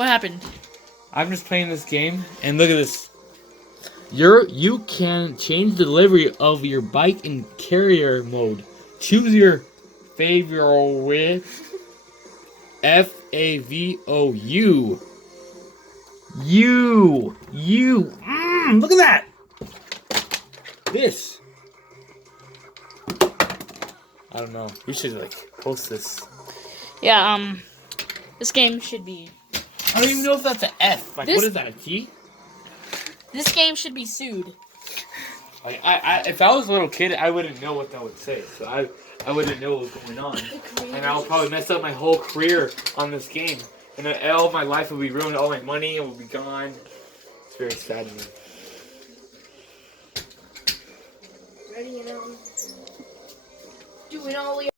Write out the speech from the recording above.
What happened? I'm just playing this game, and look at this. You can change the delivery of your bike in carrier mode. Choose your favorite FAVOU. You. Look at that. This. I don't know. We should like post this. Yeah. This game should be. I don't even know if that's an F. Like, This- what is that? A T? This game should be sued. Like, if I was a little kid, I wouldn't know what that would say. So I wouldn't know what was going on, and I'll probably mess up my whole career on this game, and then all my life will be ruined. All my money will be gone. It's very sad to me. Ready and doing all the